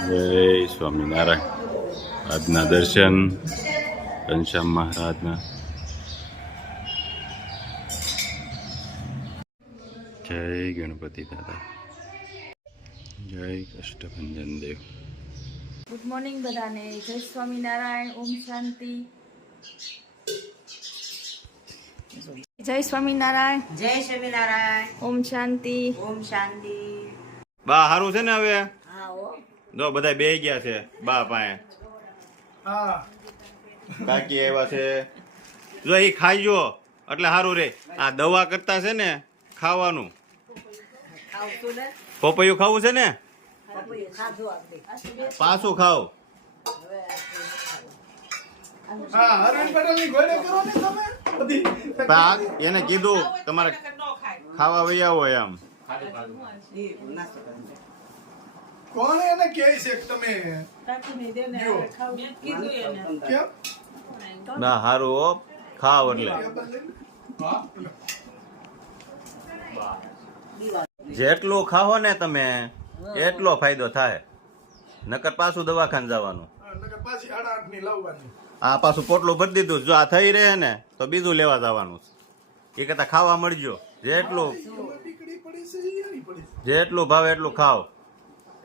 જય સ્વામિનારાયણ. આજના દર્શન ઘનશ્યામ મહારાજના. જય ગણપતિ દાદા. જય કષ્ટભંજન દેવ. ગુડ મોર્નિંગ બધાને. જય સ્વામિનારાયણ. ઓમ શાંતિ. જય સ્વામિનારાયણ. જય સ્વામિનારાયણ. ઓમ શાંતિ. ઓમ શાંતિ. બા હારું છે ને હવે? હા ઓ જો બધા બે ગયા છે બા પાસે. કાકી આવ્યા છે. જો એ ખાઈજો એટલે સારું રે. આ દવા કરતા છે ને ખાવાનું. પપૈયું ખાવું છે ને? પાછું ખાવ. હા અરવિંદ પટેલની ઘોડે કરો ને તમે. બધી. પાક એને કીધું તમારે ખાવા વૈયા હોય એમ. કોણ એને કહે છે કે તમે ના હારું હો. ખાવ એટલે. જેટલું ખાઓ ને તમે એટલો ફાયદો થાય. નકર પાછું દવાખાને જવાનું. હા, નકર પાછી આડા આઠની લાવવાની. આ પાછું પોટલું ભરી દીધું. જો આ થઈ રહે ને તો બીજું લેવા જવાનું છે. એ કરતા ખાવા મળજો. જેટલું જેટલું ભાવે એટલું ખાવ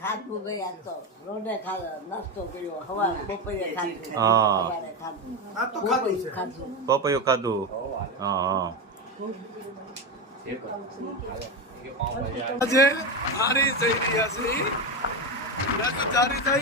ખાધું ગયા તો. રોડે ખાધો નાસ્તો કર્યો હવારે બપોરે ખાધું. હા. ખાધું. ખાધું પપૈયું ખાધું. હા હા. આજે હારી થઈ રહ્યા છે ઈ. રાજુ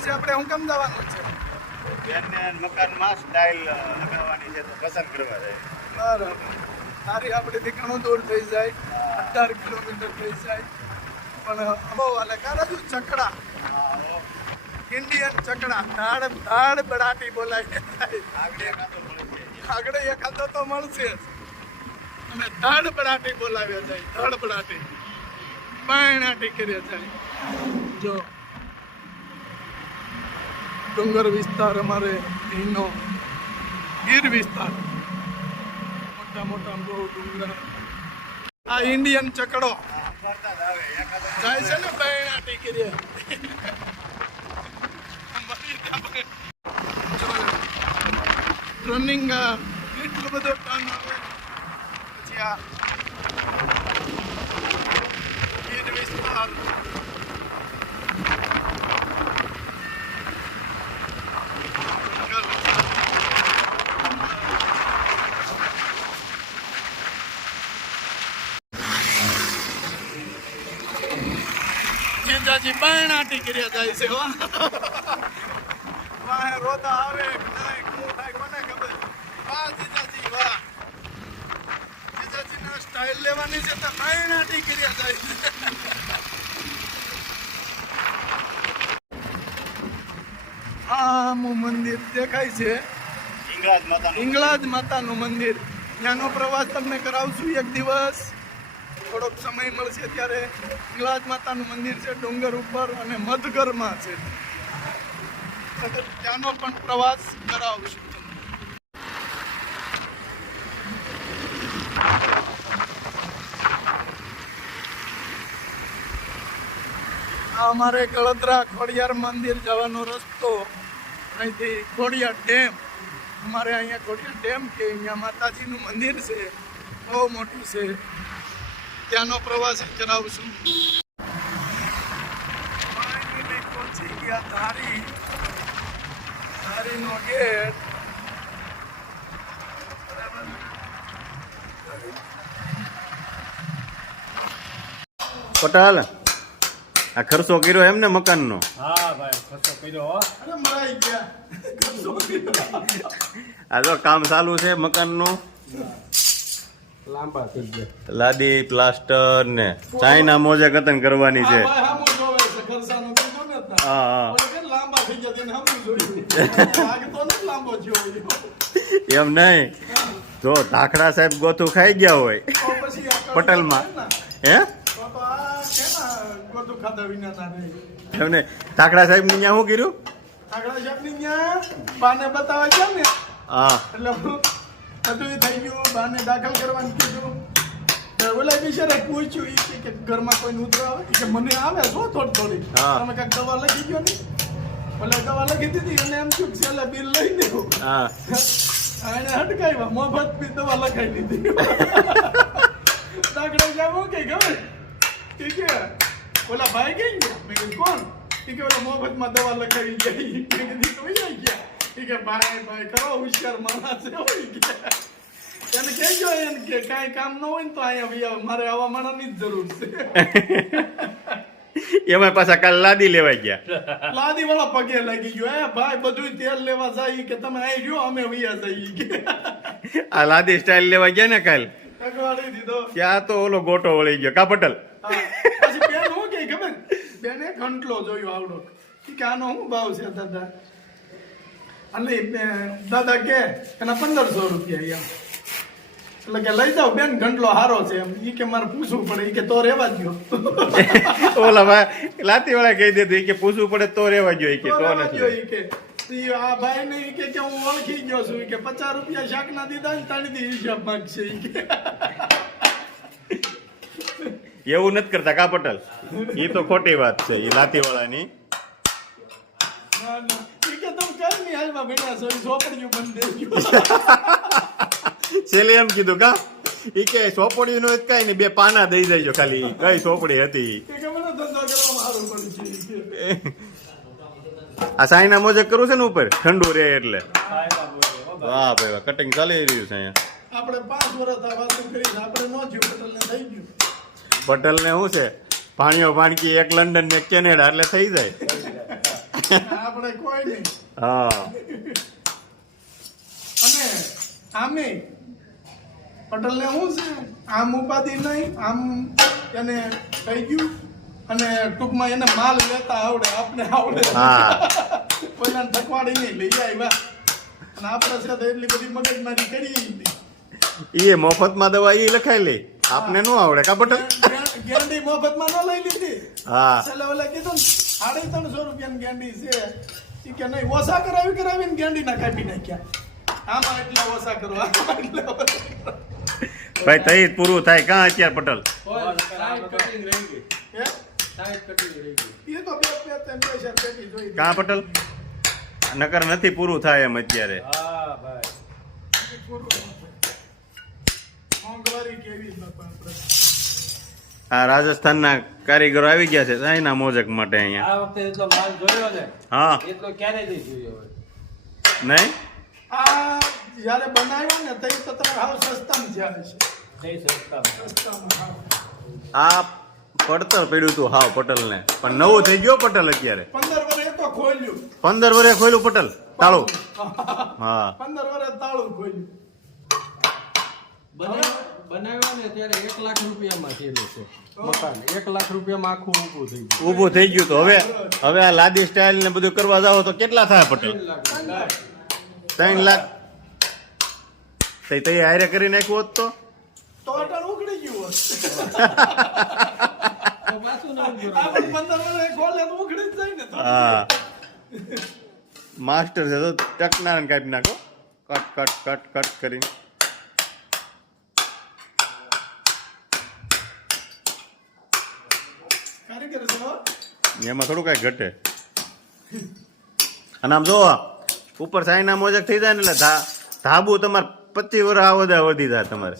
છે આપણે હું કેમ જવાનું છે? મકાનમાં સ્ટાઇલ લગાવવાની છે તો પસંદ કરવા જાય. બરાબર. હારી આપણે ઘણું દૂર થઈ જાય. અઢાર કિલોમીટર થઈ જાય. પણ બહુ હાલે કા રાજુ ચકડા? ઇન્ડિયન ચકડા. દાળ દાળ બડાટી બોલાય. આગળ એકાદો તો મળશે. અને દાળ બડાટી બોલાવ્યા જાય દાળ બડાટી પાણાટી કર્યા જાય. જો, ડુંગર વિસ્તાર અમારે અહીંનો ગીર વિસ્તાર. મોટા મોટા બહુ ડુંગર. આ ઇન્ડિયન ચકડો. જાય છે ને પાણાટી કર્યા રનિંગ એટલો બધો ટર્ન આવે. પછી આ ગીર વિસ્તાર જીજાજી બાયણાટી કર્યા જાય છે હો વાહે રોતા થાય છે તો આમ મંદિર દેખાય છે માતાનું હિંગળાજ માતાનું મંદિર ત્યાંનો પ્રવાસ તમને કરાવશું એક દિવસ થોડોક સમય મળશે ત્યારે વિલાજ માતાનું મંદિર છે, ડુંગર ઉપર અને મધગરમાં છે. ત્યાંનો પણ પ્રવાસ કરાવશું આ અમારે ગળતરા ખોડિયાર મંદિર જવાનો રસ્તો અહીંથી ખોડિયાર ડેમ. અમારે અહીંયા ખોડિયાર ડેમ કે અહીંયા માતાજીનું મંદિર છે, બહુ મોટું છે. ત્યાંનો પ્રવાસ કરાવશું Finally પહોંચી ગયા ધારી. ધારીનો ગેટ. બરાબર? પટેલ આ ખર્ચો કર્યો એમ ને મકાનનો અરે મરાઈ ગયા. આ તો કામ ચાલુ છે મકાનનું. લાદી પ્લાસ્ટર ને ચાઇના મોજે કતન કરવાની છે. ના. એમ નહીં. જો ધાખડા સાહેબ ગોથું ખાઈ ગયા હોય. પટેલમાં. હે? ના. એમને ધાખડા સાહેબ ને ત્યાં શું કર્યું? આગળ સાહેબની ન્યા બાને બતાવવા ગયા ને. હા. એટલે હું બધું થઈ ગયું બાને દાખલ કરવાનું કીધું. તો ઓલા બિચારા પૂછ્યું એ કે- કે ઘરમાં કોઈ ઉતરો આવે કે મને આવે છો થોડી થોડી? તમે કાંઈક દવા લખી ગયો ને? ઓલા દવા લખી દીધી અને એમ થયું કે છેલ્લે બિલ લઈ દેવું. એને હટકાવ્યા મફત બી દવા લખાઈ દીધી. દાખલા જાવ કે ખબર? ઈ કે ઓલા ભાઈ કઈ ગયા મેં કોણ? કે ઓલા મફતમાં દવા લખાવી ગઈ મેં કીધું તો ગયા. ઈ કે ભાઈ ભાઈ કરો હોશિયાર માણસ હોય કે. એને કહેજો એને કે કાંઈ કામ ન હોય ને તો અહીંયા. મારે આવા માણસની જ જરૂર છે. એમાં પાછા કાલ લાદી લેવાઈ ગયા. લાદી વાળા પગે લાગી ગયો. એ ભાઈ બધું તેલ લેવા જાય કે તમે અહીં રહ્યો અમે વૈયા જઈએ. કે. આ લાદી સ્ટાઇલ લેવા ગયા ને કાલ? અગવાડી દીધો. ત્યાં તો ઓલો ગોટો વળી ગયો. કા પટેલ. પછી બેન હું કે ખબર? બેને ઘંટલો જોયો આવડો. કે આનો શું ભાવ છે દાદા? અને દાદા કે એના પંદરસો રૂપિયા એમ. એટલે કે લઈ જાઓ બેન ઘંટલો હારો છે એમ. ઈ કે મારે પૂછવું પડે ઈ કે તો રેવા ગયો ઓલા ભાઈ લાતી વાળા કહી દીધું કે પૂછવું પડે તો રેવા જોઈએ કે તો નથી ઈ કે. આ ભાઈ ને કે કે હું ઓળખી ગયો છું કે પચાસ રૂપિયા શાક ના દીધા ને તાણી દી હિસાબ માંગશે ઈ કે. એવું નથી કરતા કા પટેલ? એ તો ખોટી વાત છે એ લાતી વાળાની ના, ના. ઈ કે તમે ભણ્યા છો ઈ ચોપડીયું બંધ થઈ ગયું. છેલ્લે એમ કીધું કા ઈ કે સોપડી નો કઈ નહીં બે પાના દઈ દેજો ખાલી. કઈ સોપડી હતી. આ સાઈના મોજક કરું છે ને ઉપર? ઠંડુ રહે એટલે. વાહ ભાઈ વાહ કટિંગ ચાલી રહ્યું છે અહીંયા. આપણે પાંચ વર્ષ આ વાતો કરી આપણે નો થયું પટેલને થઈ ગયું. પટેલ ને શું છે? ભાણિયો ભાણકી એક લંડન ને કેનેડા એટલે થઈ જાય. આપણે કોઈ નહીં. હા. અને આમે પટેલને શું છે? આમ ઉપાધિ નહીં આમ એને થઈ ગયું. અને ટૂંકમાં એને માલ લેતા આવડે આપણે આવડે. હા. કોઈના થકવાડી નહીં લઈ આવ્યા. અને આપણે સાથે એટલી બધી મગજમારી કરી. એ મફતમાં દવા એ લખાઈ લે. આપને નો આવડે કા ગે- ગેંડી મફતમાં ન લઈ લીધી. હા. છેલ્લે ઓલા કીધું સાડી ત્રણસો રૂપિયાની ગેંડી છે. ઈ કે નહીં ઓછા કરાવી કરાવીને ગેંડી ના કાપી નાખ્યા. આમાં એટલે ઓછા કરવા. એટલા. ભાઈ તઈ જ પૂરું થાય. કાં અત્યારે પટેલ? હે? કાં પટેલ? નકર નથી પૂરું થાય એમ અત્યારે. મોંઘવારી કેવી બાપા આપણે આ રાજસ્થાનના કારીગરો આવી ગયા છે સાઈના મોજક માટે અહીંયા. આ વખતે એટલો માલ જોયો ને હા. એટલો ક્યારે નહીં જોયો હોય. નહીં? આ જ્યારે બનાવ્યો ને તઈ તો હાવ સસ્તામાં જ્યાં છે. સસ્તામાં. આ પડતર પડ્યું તું હાવ પટેલને. પણ નવું થઈ ગયો પટેલ અત્યારે. પંદર વર્ષે તો ખોલ્યું. પંદર વર્ષે ખોલ્યું પટેલ? તાળું? હા. પંદર વર્ષે તાળું ખોલ્યું. બનાવ્યો ને ત્યારે એક લાખ રૂપિયામાં થયેલું છે. મકાન. એક લાખ રૂપિયામાં આખું ઊભું થઈ ગયું. ઊભું થઈ ગયું તો હવે હવે આ લાદી સ્ટાઇલ ને બધું કરવા જાવ તો કેટલા થાય પટેલ? ત્રણ લાખ તઈ તઈ હારે કરી નાખ્યું હોત તો? તો ઉકળી ગયું હોત. તો પાછું નવું આપણે પંદર વર્ષે ખોલે તો ઉકળી જ જાય ને હા. માસ્ટર છે તો ટકનાર કાપી નાખો. કટ કટ કટ કટ કરીને કારીગર છે હો. એમાં થોડું કાંઈ ઘટે. અને આમ જોવો ઉપર સાઈના મોજક થઈ જાય ને એટલે ધાબુ તમારે પચીસ વર્ષ આ વધી જાય તમારે.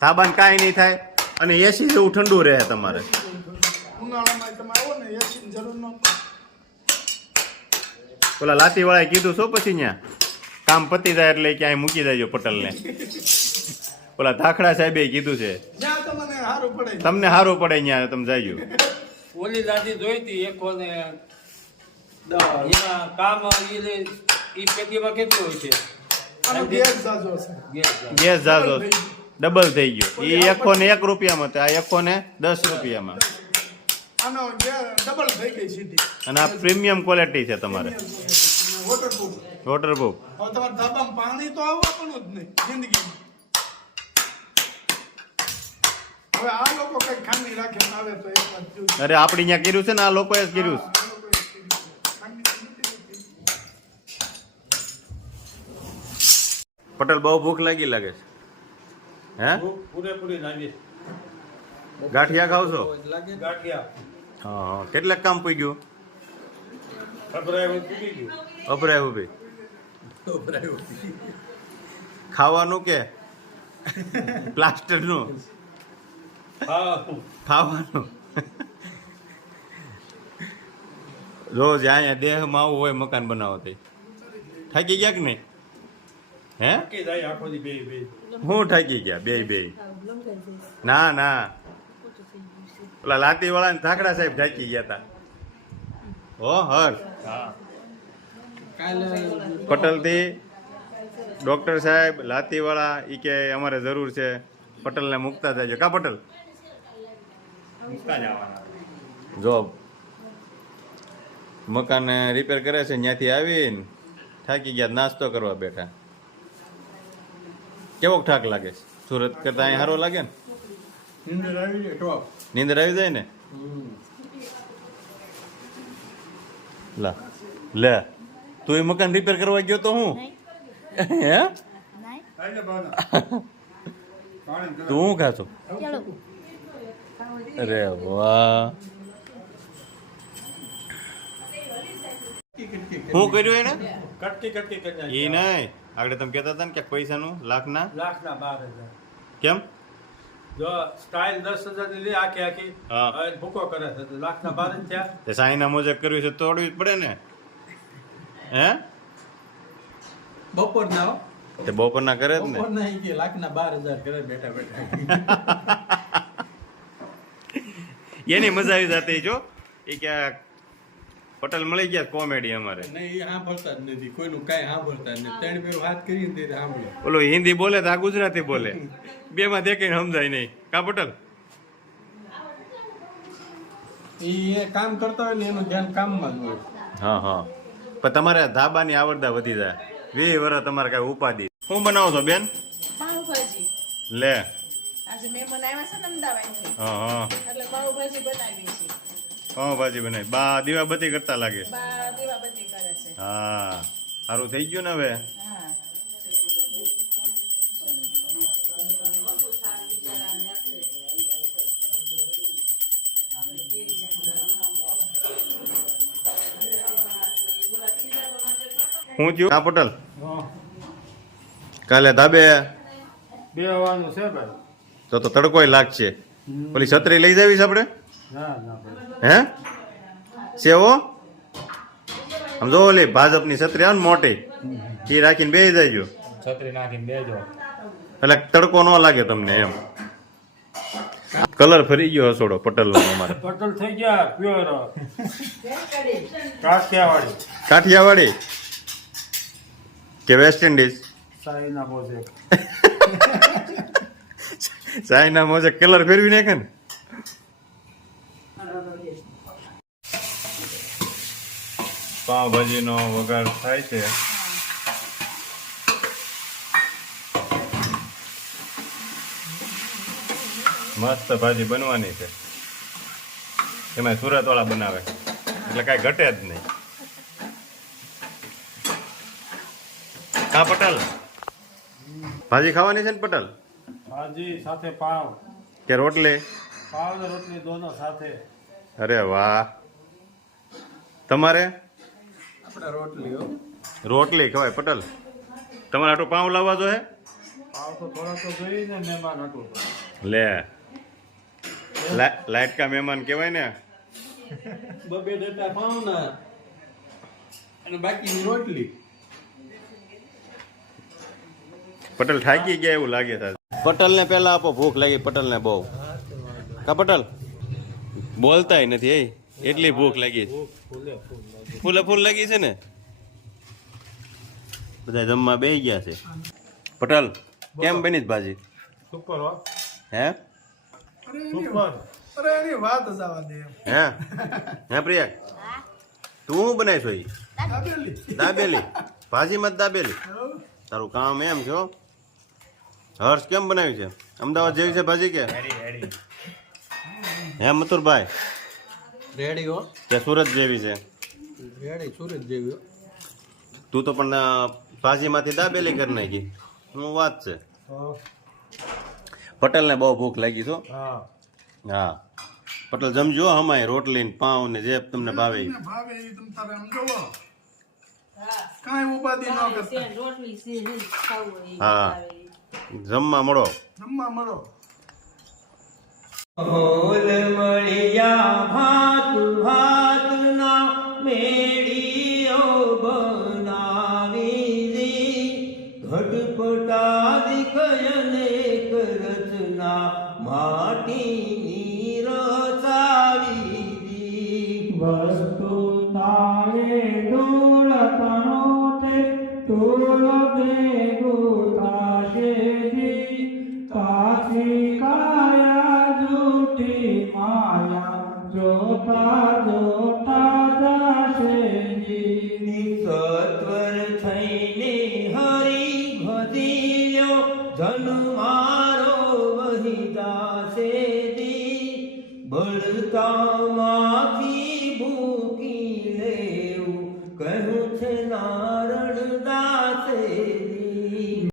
ધાબાને કાંઈ નહીં થાય અને એસી જેવું ઠંડુ રહે તમારે. ઓલા લાતી વાળાએ કીધું છો પછી ત્યાં કામ પતી જાય એટલે ક્યાંય મૂકી દેજો પટેલને. ઓલા ધાખડા સાહેબે કીધું છે. તમને સારું પડે. તમને સારું પડે ત્યાં તમે જાયજો ઓલી દાદી જોઈ હતી એકોને એમાં કામ એ ઈ પેટીમાં કેટલું હોય છે? ગેસ જાજો ડબલ થઈ ગયો. એ એકો ને એક રૂપિયામાં તો આ એકો ને દસ રૂપિયામાં. આનો ડબલ થઈ ગઈ અને આ પ્રીમિયમ ક્વોલિટી છે તમારે. વોટરપ્રૂફ વોટરપ્રૂફ તમારે ધાબામાં પાણી તો આવવાનું જ નહીં જિંદગીમાં. હવે આ લોકો કઈ ખામી રાખે આવે તો એક વાત અરે આપણે ત્યાં કર્યું છે ને આ લોકોએ જ કર્યું છે. પટેલ બહુ ભૂખ લાગી લાગે છે. હે? પૂરેપૂરી લાગી. ગાંઠિયા ખાવ છો ગાંઠિયા. હા હા. કેટલાક કામ પૂઈ ગયું? અભરાય ઊભી. ખાવાનું કે? પ્લાસ્ટરનું? ખાવાનું. રોજ અહીંયા દેહમાં આવું હોય મકાન બનાવો તે થાકી ગયા કે નહીં? હે? હું થાકી ગયા? બે બે ના ના. ઓલા લાતી વાળા ને થાકડા સાહેબ થાકી ગયા હતા ઓ હર. કાલે પટેલથી ડોક્ટર સાહેબ લાતીવાળા ઈ કે અમારે જરૂર છે. પટેલને મૂકતા જાય કા પટેલ? જો મકાન રિપેર કરે છે ત્યાંથી આવીને થાકી ગયા નાસ્તો કરવા બેઠા. કેવો ઠાક લાગે છે? સુરત કરતા અહીં સારો લાગે ને? નીંદર આવી જાય ને? લા લે તું એ મકાન રિપેર કરવા ગયો તો હું? હે? તું હું ખાશો અરે વાહ. હું કર્યું એને? કટકી કટકી કરી એ નહીં. આગળ તમે કહેતા હતા ને કે પૈસાનું લાખના? લાખના બાર હજાર. કેમ? જો સ્ટાઇલ દસ હજારની લે આખી આખી. ભૂકો કરે છે. તો લાખના બાર જ થયા. તે સાઈના મોજે કર્યું છે તોડવી જ પડે ને. હે? બપોર ના હો. તે બપોરના કરે જ ને. બપોર ના ઈ કે લાખના બાર હજાર કરે બેઠા બેઠા. એની મજા આવી જતી જો. એ કે આ પટેલ મળી ગયા કોમેડી અમારે. નહીં સાંભળતા જ નથી. કોઈનું કાંઈ સાંભળતા નથી. ત્રણ પેરું હાથ કરીને તે સાંભળે. ઓલો હિન્દી બોલે તો આ ગુજરાતી બોલે. બે માં દેખીને સમજાય નહીં. કા પટેલ? એ કામ કરતા હોય ને એનું ધ્યાન કામમાં જ હોય. હા હા. પણ તમારે ધાબાની આવડતા વધી જાય. વીસ વર્ષ તમારે કઈ ઉપાધિ. શું બનાવો છો બેન? લે. હા બનાવી છે. પાઉંભાજી બનાવી. બા દીવાબત્તી કરતા લાગે બા દીવાબત્તી કરે છે. હા. સારું થઈ ગયું ને હવે? હા. હું થયું? હા. પટેલ કાલે ધાબે? બે આવવાનું છે ભાઈ. તો તો તડકોય લાગશે. ઓલી છત્રી લઈ જાવીશ આપણે? ના ના ભાઈ હે? સેવો? આમ જો ઓલી ભાજપની છત્રી આવે ને મોટી એ રાખીને બેસી જાયજો. છત્રી નાખીને બેજો એટલે તડકો ન લાગે તમને એમ. કલર ફરી ગયો હસોડો પટેલ અમારે. પટલ થઈ ગયા પ્યોર કાઠિયાવાડી. કાઠિયાવાડી? કે વેસ્ટ ઇન્ડિઝ? સાઈના પોસે ચાઇના મોજે કલર ફેરવી નાખે ને. પાવભાજીનો વઘાર થાય છે. મસ્ત ભાજી બનવાની છે. એમાં સુરત વાળા બનાવે. એટલે કાંઈ ઘટે જ નહીં. હા પટેલ. ભાજી ખાવાની છે ને પટેલ? ભાજી સાથે પાવ. કે રોટલી? પાવ ને રોટલી દોનો સાથે. અરે વાહ. તમારે? આપણે રોટલી હો. રોટલી કહેવાય પટેલ. તમારે આટલું પાઉં લાવવા જો હે પાવ તો થોડા તો જોઈએ મહેમાન આટલું લે. લા- લાઈટ કા મહેમાન કહેવાય ને. બબે ડેટા પાવ ના. અને બાકી રોટલી. પટેલ થાકી ગયા એવું લાગે છે. પટેલ ને પેલા આપો ભૂખ લાગી પટેલ ને બહુ. કા પટેલ? બોલતાય નથી એ એટલી ભૂખ લાગી ફૂલે ફૂલ લાગી છે ને? બધા જમવા બે ગયા છે. પટેલ કેમ બની છે ભાજી? સુપર હે. સુપર. અરે એની વાત જ આવવા દે. હે? હે પ્રિયા? તું શું બનાવીશ ઈ દાબેલી. દાબેલી. ભાજીમાં દાબેલી. તારું કામ એમ છો? હર્ષ કેમ બનાવ્યું છે? અમદાવાદ જેવી છે ભાજી કે? હે મથુરભાઈ? કે સુરત જેવી છે? તું તો પણ ભાજીમાંથી દાબેલી કરી નાખી. હું વાત છે. પટેલને બહુ ભૂખ લાગી છો હા. પટેલ જમજો હમાય રોટલી ને પાઉ ને જે તમને ભાવે કાંઈ હા. જમવા મળો. જમવા મળો. ભોલ મળ્યા ભાત ભાત ના મેળ